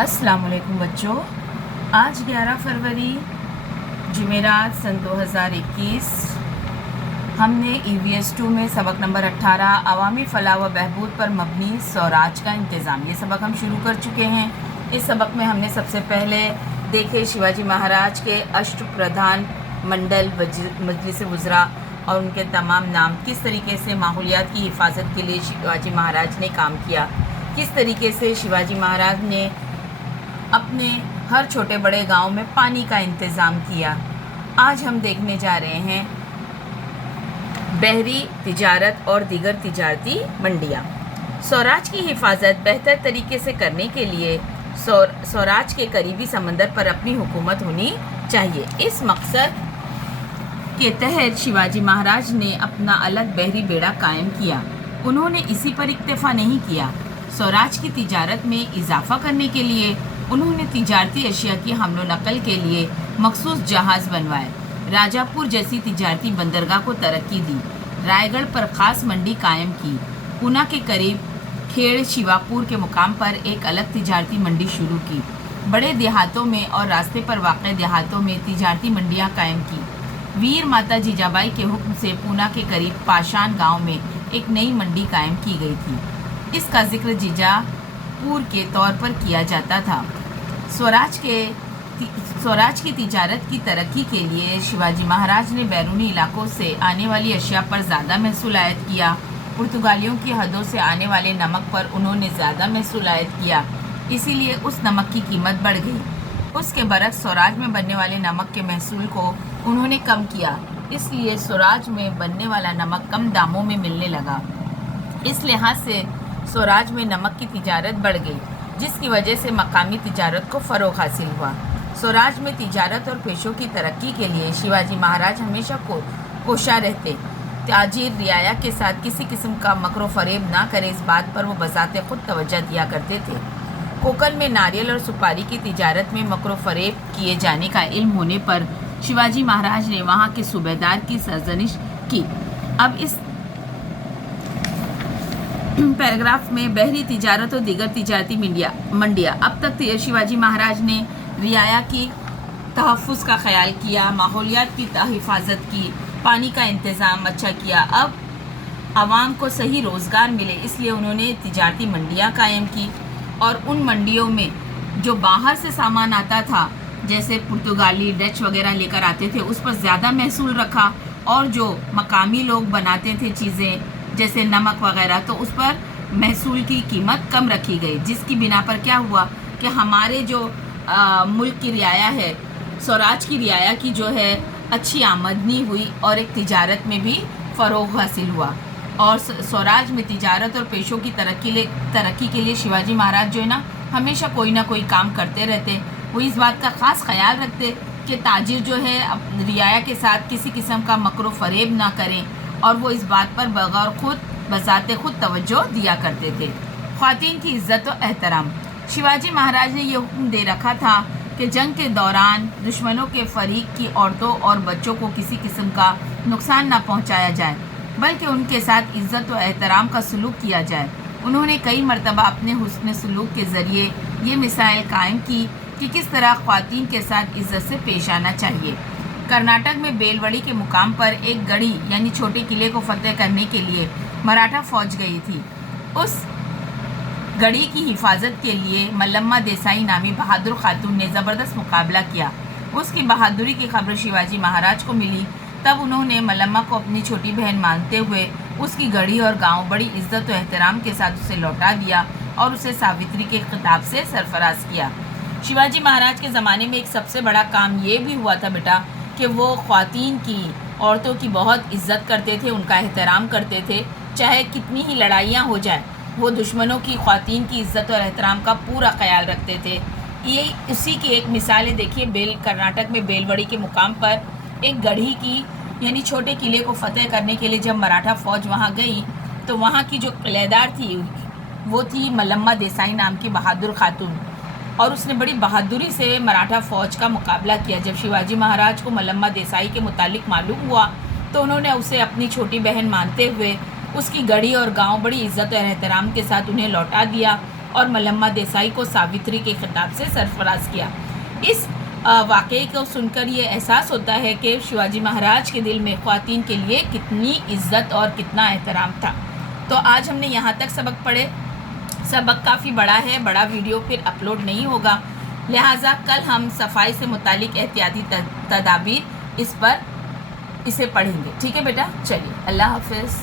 अस्सलाम वालेकुम बच्चों। आज 11 फरवरी जुमेरात सन 2021 हमने EVS 2 में सबक नंबर 18 अवामी फलाह व बहबूद पर मबनी स्वराज का इंतज़ाम, ये सबक हम शुरू कर चुके हैं। इस सबक में हमने सबसे पहले देखे शिवाजी महाराज के अष्टप्रधान मंडल मजलिस वज़रा और उनके तमाम नाम, किस तरीके से माहौलियात की हिफाजत के लिए शिवाजी महाराज ने काम किया, किस तरीके से शिवाजी महाराज ने अपने हर छोटे बड़े गांव में पानी का इंतज़ाम किया। आज हम देखने जा रहे हैं बहरी तिजारत और दीगर तिजारती मंडियाँ। स्वराज की हिफाजत बेहतर तरीके से करने के लिए स्वराज के करीबी समंदर पर अपनी हुकूमत होनी चाहिए। इस मकसद के तहत शिवाजी महाराज ने अपना अलग बहरी बेड़ा कायम किया। उन्होंने इसी पर इक्तफा नहीं किया। स्वराज की तिजारत में इजाफा करने के लिए उन्होंने तिजारती अशिया की हमलो नकल के लिए मखसूस जहाज़ बनवाए, राजापुर जैसी तिजारती बंदरगाह को तरक्की दी, रायगढ़ पर ख़ास मंडी कायम की, पूना के करीब खेड़ शिवापुर के मुकाम पर एक अलग तिजारती मंडी शुरू की, बड़े देहातों में और रास्ते पर वाक़ देहातों में तिजारती मंडियाँ कायम की। वीर माता जीजाबाई के हुक्म से पूना के करीब पाषाण गांव में एक नई मंडी कायम की गई थी। इसका जिक्र जीजापुर के तौर पर किया जाता था। स्वराज की तिजारत की तरक्की के लिए शिवाजी महाराज ने बैरूनी इलाकों से आने वाली अशिया पर ज़्यादा महसूल आयद किया। पुर्तगालियों की हदों से आने वाले नमक पर उन्होंने ज़्यादा महसूल आयद किया, इसीलिए उस नमक की कीमत बढ़ गई। उसके बरक्स स्वराज में बनने वाले नमक के महसूल को उन्होंने कम किया, इसलिए स्वराज में बनने वाला नमक कम दामों में मिलने लगा। इस लिहाज से स्वराज में नमक की तिजारत बढ़ गई, जिसकी वजह से मकामी तिजारत को फ़रोग़ हासिल हुआ। स्वराज में तिजारत और पेशों की तरक्की के लिए शिवाजी महाराज हमेशा कोशा रहते। ताजिर रियाया के साथ किसी किस्म का मकरो फ़रेब ना करे, इस बात पर वो बज़ाते ख़ुद तवज्जो दिया करते थे। कोकन में नारियल और सुपारी की तिजारत में मकरो फ़रेब किए जाने का इल्म होने पर शिवाजी महाराज ने वहाँ के सूबेदार की सरजनिश की। अब इस पैराग्राफ में बहरी तिजारत और दीगर तिजारती मंडियाँ। अब तक शिवाजी महाराज ने रियाया की तहफ़्फ़ुज़ का ख्याल किया, माहौलियात की हिफाजत की, पानी का इंतज़ाम अच्छा किया। अब आवाम को सही रोज़गार मिले, इसलिए उन्होंने तिजारती मंडियाँ कायम की और उन मंडियों में जो बाहर से सामान आता था, जैसे पुर्तगाली डच वगैरह लेकर आते थे, उस पर ज़्यादा महसूल रखा, और जो मकामी लोग बनाते थे चीज़ें जैसे नमक वगैरह, तो उस पर महसूल की कीमत कम रखी गई, जिसकी बिना पर क्या हुआ कि हमारे जो मुल्क की रियाया है, स्वराज की रियाया की जो है अच्छी आमदनी हुई और एक तिजारत में भी फ़रोग़ हासिल हुआ। और स्वराज में तिजारत और पेशों की तरक्की के लिए शिवाजी महाराज जो है ना, हमेशा कोई ना कोई काम करते रहते। वो इस बात का ख़ास ख्याल रखते कि ताजिर जो है रियाया के साथ किसी किस्म का मकरो फ़रेब ना करें, और वो इस बात पर बज़ाते खुद तवज्जो दिया करते थे। ख़वातीन की इज़्ज़त और एहतराम। शिवाजी महाराज ने ये हुक्म दे रखा था कि जंग के दौरान दुश्मनों के फरीक की औरतों और बच्चों को किसी किस्म का नुकसान न पहुंचाया जाए, बल्कि उनके साथ इज़्ज़त और एहतराम का सलूक किया जाए। उन्होंने कई मरतबा अपने हुस्न सलूक के ज़रिए ये मिसाइल कायम की कि किस तरह ख़वातीन के साथ इज़्ज़त से पेश आना चाहिए। कर्नाटक में बेलवड़ी के मुकाम पर एक गढ़ी यानी छोटे किले को फतेह करने के लिए मराठा फ़ौज गई थी। उस गढ़ी की हिफाजत के लिए मल्लम्मा देसाई नामी बहादुर खातून ने ज़बरदस्त मुकाबला किया। उसकी बहादुरी की खबर शिवाजी महाराज को मिली, तब उन्होंने मल्लम्मा को अपनी छोटी बहन मानते हुए उसकी गढ़ी और गांव बड़ी इज़्ज़त और एहतराम के साथ उसे लौटा दिया और उसे सावित्री के खिताब से सरफराज किया। शिवाजी महाराज के ज़माने में एक सबसे बड़ा काम ये भी हुआ था बेटा कि वो ख़वातीन की, औरतों की बहुत इज़्ज़त करते थे, उनका एहतराम करते थे। चाहे कितनी ही लड़ाइयाँ हो जाए, वो दुश्मनों की ख़वातीन की इज़्ज़त और एहतराम का पूरा ख्याल रखते थे। ये उसी की एक मिसाल है। देखिए, कर्नाटक में बेलवड़ी के मुकाम पर एक गढ़ी की यानी छोटे किले को फतेह करने के लिए जब मराठा फ़ौज वहाँ गई, तो वहाँ की जो किलेदार थी वो थी मल्लम्मा देसाई नाम की बहादुर खातून, और उसने बड़ी बहादुरी से मराठा फ़ौज का मुकाबला किया। जब शिवाजी महाराज को मल्लम्मा देसाई के मुतालिक मालूम हुआ, तो उन्होंने उसे अपनी छोटी बहन मानते हुए उसकी गढ़ी और गांव बड़ी इज़्ज़त और एहतराम के साथ उन्हें लौटा दिया اور ملمہ دیسائی کو ساوتری کے خطاب سے سرفراز کیا۔ اس واقعے کو سن کر یہ احساس ہوتا ہے کہ شیواجی مہاراج کے دل میں خواتین کے لیے کتنی عزت اور کتنا احترام تھا۔ تو آج ہم نے یہاں تک سبق پڑھے۔ سبق کافی بڑا ہے، بڑا ویڈیو پھر اپلوڈ نہیں ہوگا، لہٰذا کل ہم صفائی سے متعلق احتیاطی تدابیر اسے پڑھیں گے۔ ٹھیک ہے بیٹا، چلیے اللہ حافظ۔